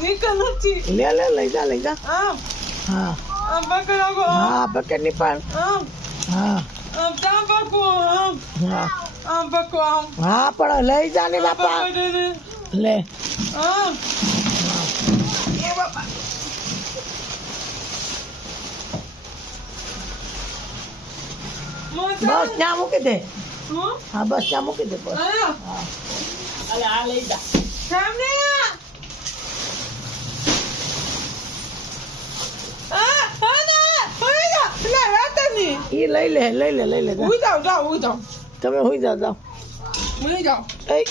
નીકળ નથી. લે લે લઈ જા આમ હા આમ પકડો હા બકેટ ની પણ આમ હા આમ ત્યાં પકવો આમ હા આમ પકવો આમ હા પણ લઈ જા ને બાપા પકડે લે આમ એ બાપા બસ ત્યાં મૂકી દે હું હા બસ ત્યાં મૂકી દે બસ આયા હા અલે આ લઈ જા સામને આ ના હોય જા લે રાતની ઈ લઈ લે જા. ઉઈ જાવ તમે હોઈ જાઓ ઉઈ જાવ એ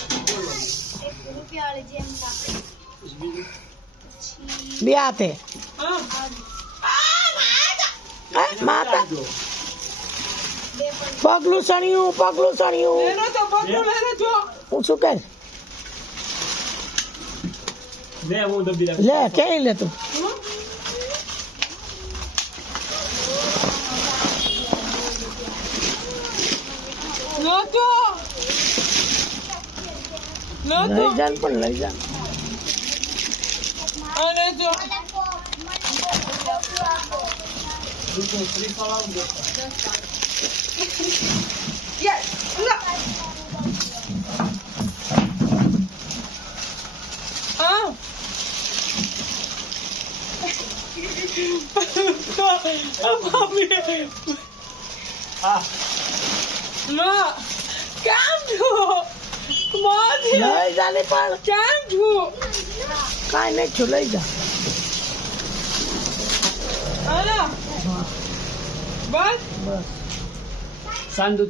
બે હાથે આમ માતા પગલું સણિયું લેનો તો પકડો લેનો જો હું શું કહે લે હું દબી રાખ લે ક્યાંય લે તું નતો લઈ જા ને પણ લઈ જા અને જો યસ લા આ હા ના કેમ છો કમાજી લઈ જા ને પણ કેમ છો કાંઈ નહીં છું લઈ જા આના બસ બસ સાંદુ